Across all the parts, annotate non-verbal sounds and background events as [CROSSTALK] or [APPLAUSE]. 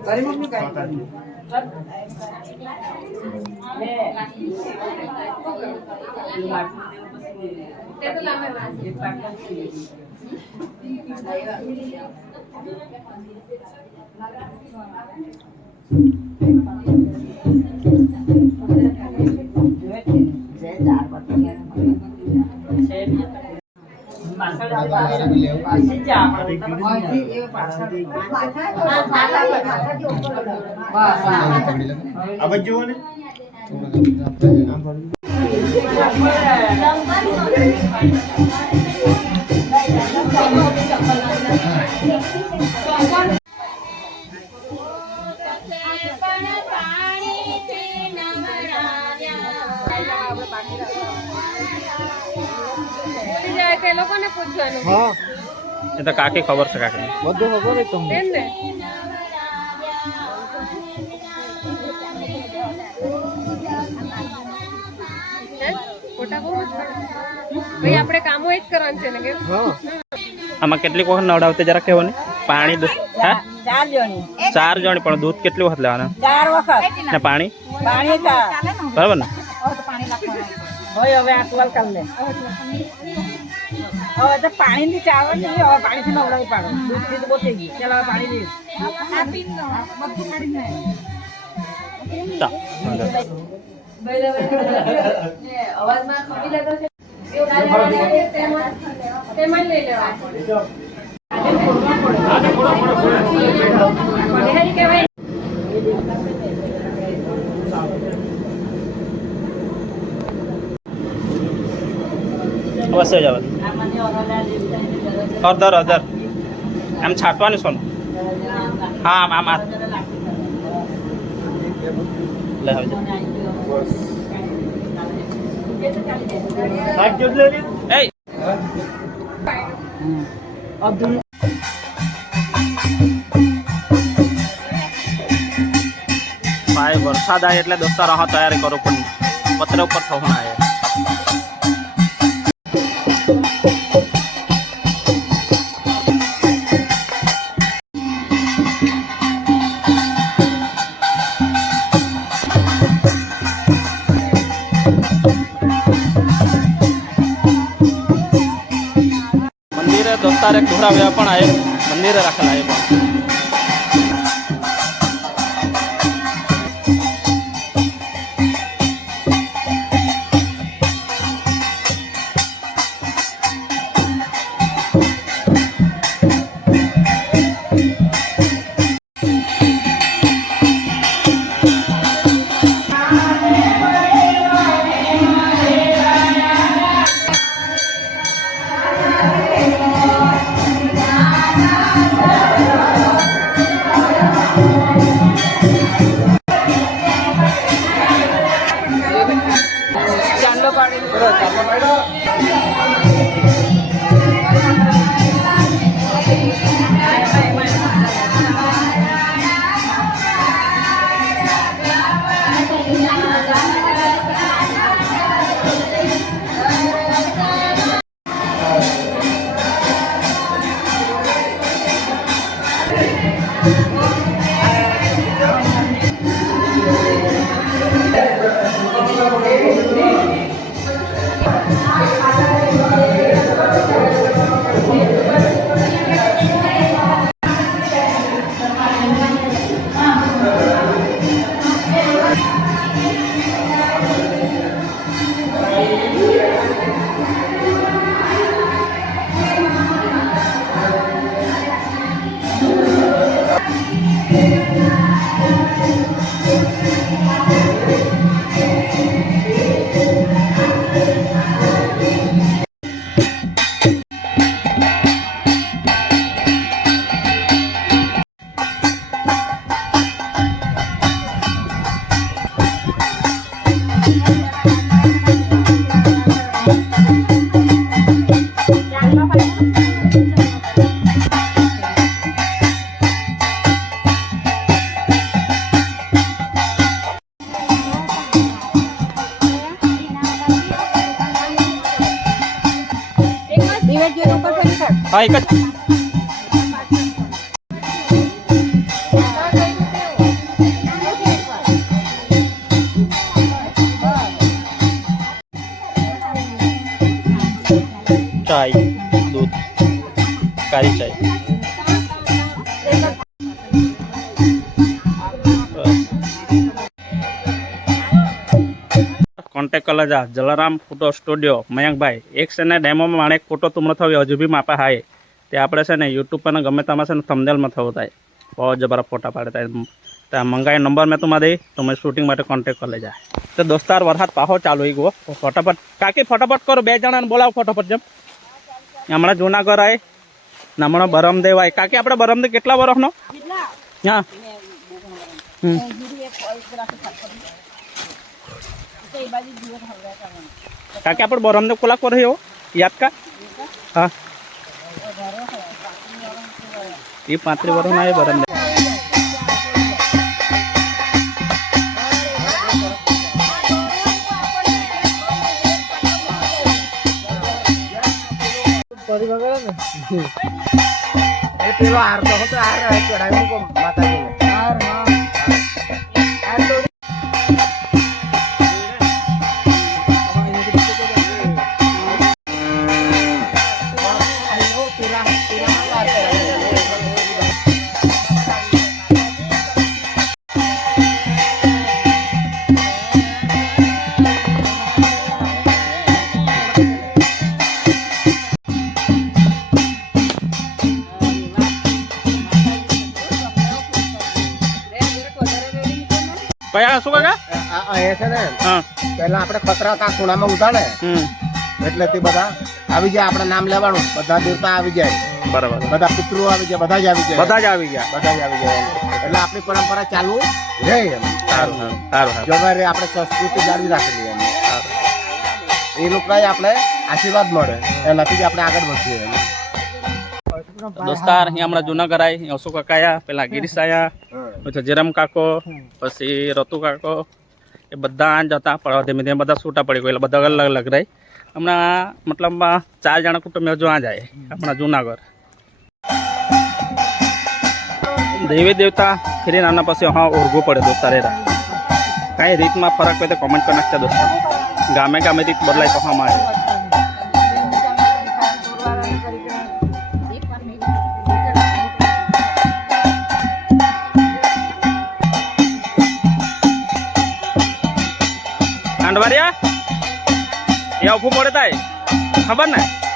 તારી મમ્મી કાંઈ જય ચાર વર્ષ માસા બાજુ જુઓ ને લોકોને પૂછવાનું હા એ તો કાકી ખબર છે કાકી. બધું ખબર જ તમને આપણે કામો એ જ કરવાનું છે ને કેમ હા. આમાં કેટલીક વખત નવડાવતે જરા કહેવાની પાણી દૂધ હા? ચાર જણી ચાર જણ પણ દૂધ કેટલી વખત લેવાના? ચાર વખત. ને પાણી? પાણી બરાબર ને? હવે આ ટુવાલ કરી લે. હવે તો પાણી ની ચાવર નહીં હવે પાણી થી નવડાવી પાડો દૂધથી તો બહુ થઈ ગયું ચાલ હવે પાણી દે ચાલ અવાજમાં ખમી લેતો છે તેમાં તેમાં લઈ લેવા પઢાઈ કહેવાય અવશ્ય જ આવે અધર અધર આમ છાંટવાની સોનું હા આમ આમ આ લે હવે જા. શાક જોડલે રે એ અબ્દુલ ભાઈ વરસાદ આવે એટલે દોસ્તા રાહ તૈયારી કરો પણ પત્ર ઉપર થવું ના આવે દોસ્તાર એક ઢોરા વ્યા પણ આવે મંદિરે રાખેલા એ પણ. હા એક જ ચાય દૂધ કાળી કોન્ટેક કલા જા. જલારામ ફોટો સ્ટુડિયો મયંકભાઈ. એક છે ને ડેમોમાં માણે ફોટો તુમરો થયો હજુ બી માપા હાય. તે આપણે છે ને યુટ્યુબ પર ગમે તમારે છે ને થમદેલમાં થવું થાય. બહુ જબરા ફોટા પાડે થાય. ત્યાં મંગાવી નંબર મેં તમારે દઈ તમે શૂટિંગ માટે કોન્ટેક કરે લેજા તો દોસ્તાર વરસાદ પાહો ચાલુ એ ગયો ફટાફટ કાકી ફટાફટ કરો બે જણાને બોલાવો ફટાફટ જેમ. હમણાં જુનાગઢ આવે ને હમણાં બરમદેવ આવે કાકી આપણે બરમદેવ કેટલા વર્ષનો હા. હમ. કાકી આપણે બરમદેવ કોલાક પર એવો યાદ કા હા. એ બરમદેવ પરિવાર ને એ પેલો હાર તો હતો હાર ચડાવી મૂકો માતાજીને. હાર, હા. આપણે ખતરા તા ખૂણામાં ઉતાડે ને એટલે તે બધા આવી જાય આપણે નામ લેવાનું. બધા દેવતા આવી જાય. બરાબર. બધા પિતૃ આવી જાય બધા જ આવી જાય. બધા જ આવી ગયા. બધા જ આવી જાય એટલે આપણી પરંપરા ચાલુ રહે એમ. સારું સારું સારું. આપણે સંસ્કૃતિ જાળવી રાખેલી એમ. એ લોકોને આપણે આશીર્વાદ મળે. એનાથી જ આપણે આગળ વધીએ એમ. દોસ્તાર અહીંયા હમણાં જુનાગઢ આવી અશોક કાકા આયા પેલા ગિરીશ આયા પછી જરમ કાકો પછી રતુ કાકો એ બધા આ જતા પડવા ધીમે ધીમે, બધા છૂટા પડી ગયેલા, બધા અલગ અલગ રહી. હમણાં મતલબમાં ચાર જણા કુટુંબ હજુ આ જાય, હમણાં જુનાગઢ. દેવી દેવતા ફરી નાના પછી હા ઓળગવું પડે દોસ્તાર એરા કાંઈ રીતમાં ફરક હોય તો કોમેન્ટ કરી નાખતા દોસ્તાર ગામે ગામે રીત બદલાય તો હા મળે અફું પડે તાય. ખબર ને?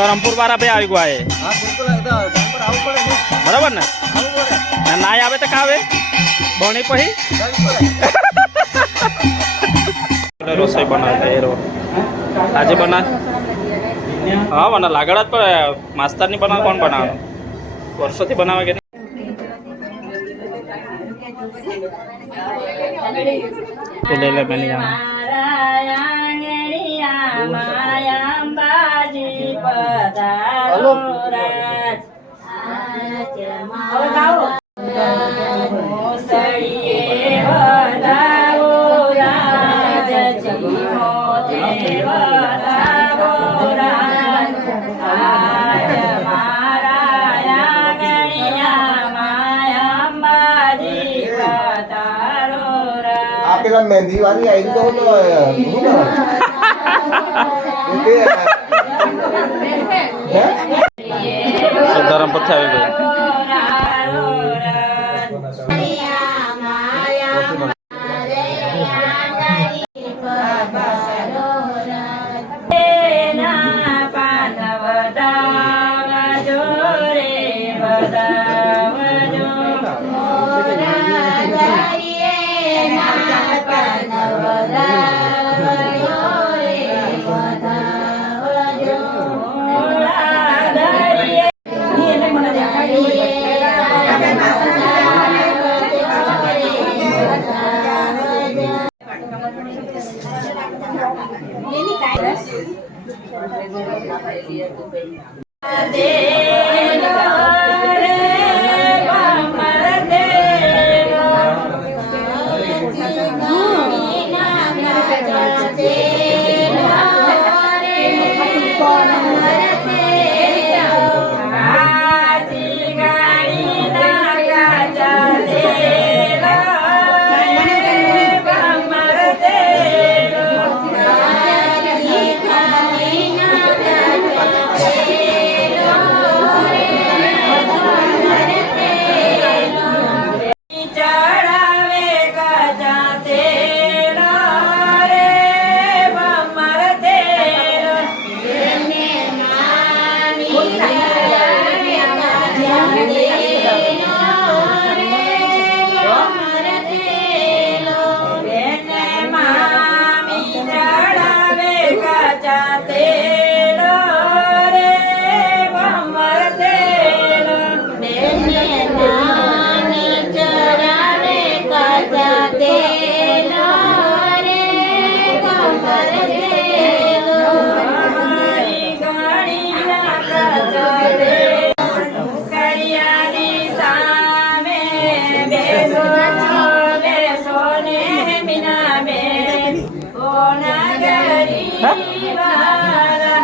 ધરમપુર વાળા ભાઈ આવી ગયા એ બરાબર ને? ના? આવે તો કાવે ભણી પછી? રસોઈ બનાવતા એ રો આજે બના હા બના લાગડ જ પણ માસ્તરની બનાવ કોણ બનાવવાનું વર્ષોથી બનાવે કે તો લઈ લે મેલી આમ આ પેલા મહેંદી વાળી આવી તો તો [LAUGHS] શું તો ધરમપુર Deus.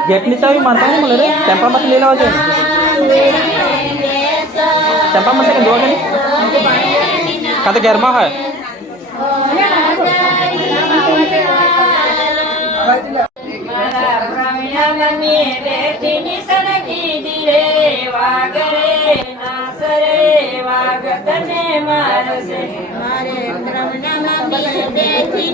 ગેટની ચાવી મારતા નહીં મળે રે? ટેમ્પામાંથી લઈ લેવા જોઈએ. ટેમ્પામાં છે કે જોવા ગઈ કાં તો ઘેરમાં હોય? મારે બ્રહ્મનામાં બીજ બેઠી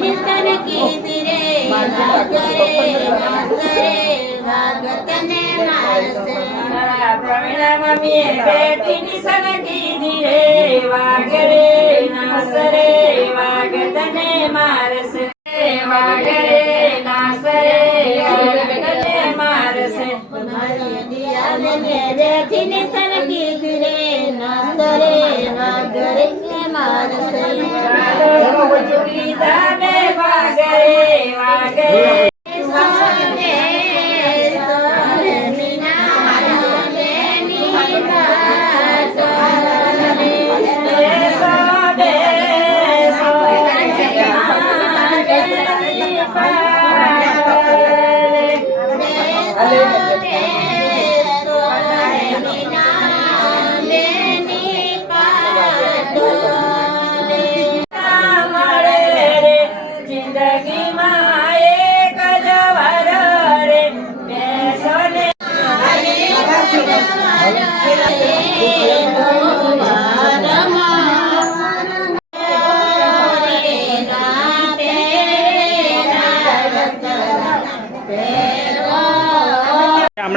રે વાગરે વાગરે વાગતને મારશે મારી દિયાને બેઠી નિસ્તન કીધી રે નાસરે વાગરે મારશે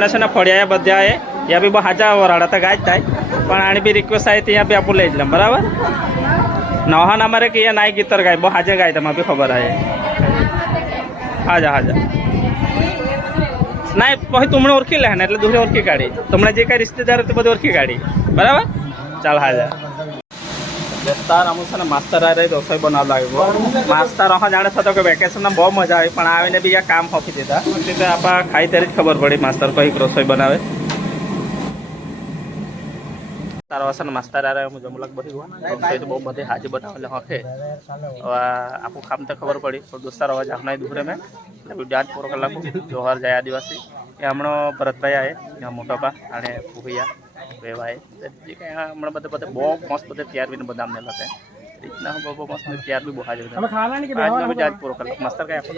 ફળિયા બધા એ યા બી બહુ હાજા વરાડા તો ગાય જ થાય. પણ આની બી રિક્વેસ્ટ આવી ત્યાં બી આપણું લઈ જ લેમ બરાબર? નવહા ના મારે કે નાઈ ગીતર ગાય, બહુ હાજે ગાય, તમારે ખબર આવે હાજા હાજા. ના પછી તમને ઓળખી લે ને, એટલે દૂરે ઓળખી કાઢી. તમને જે કાંઈ રિશ્તેદાર તે બધું ઓળખી કાઢી. બરાબર? ચાલ, હાજા. દોસ્તાર અમુક છે ને માસ્તર આ રહી રસોઈ બનાવવા લાગ્યો માસ્તર અહ જાણે થતો કે વેકેશનમાં બહુ મજા આવી, પણ આવીને બીજા કામ હોપી દીધા. એટલે આપણા ખાઈ ત્યારે જ ખબર પડી માસ્તર કંઈક રસોઈ બનાવે. તારો ને માસ્તર આ રહ્યો હું જમલક બહુ બધી હાજી બનાવેલી હકે હવે કામ તો ખબર પડી, પણ દોસ્તાર અવાજ આપણે દૂરે મેં જાત પૂરો કલાક જોહર જાય આદિવાસી. એ હમણાં ભરતભાઈ આવે ત્યાં મોટા પા અને ફુહૈયા વેવાએ. જે કંઈ હમણાં બધા બધા બહુ મસ્ત બધા તૈયાર બી બધા અમને લતે રીતના બહુ બહુ મસ્ત તૈયાર બી બહુ હાજર આજનો બી જાત પૂરો કલાક માસ્તર કઈ આપો.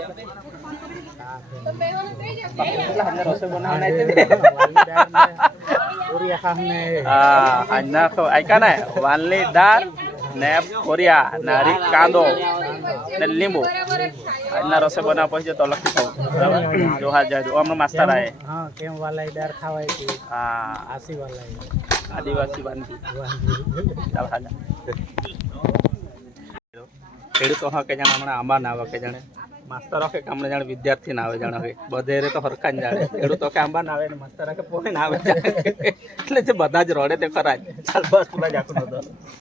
આજના આઈકા ના વાલની દાળ ને કોરિયા નારી કાંદો ને લીંબુ. આજના રસે બનાવ પછી તો લખી ખાવ બરાબર? જોહાર જાજો. અમને માસ્તર આયે. હા કેમ વાલાઈ ડાર ખાવાય છે? હા. આસી વાલાઈ. આદિવાસી વાનગી. ચાલ હાજા ખેડૂતો હા કે જાણે હમણાં આંબા ના આવે કે જાણે. માસ્તરો કે હમણાં જાણે વિદ્યાર્થી ના આવે જાણે બધે તો હરખા જ જાણે. ખેડૂતો કે આંબા ના આવે ને માસ્તરો કે પોતે ના આવે. એટલે જે બધા જ રડે તે ખરા ચાલ બસ પૂરા જાતું નતો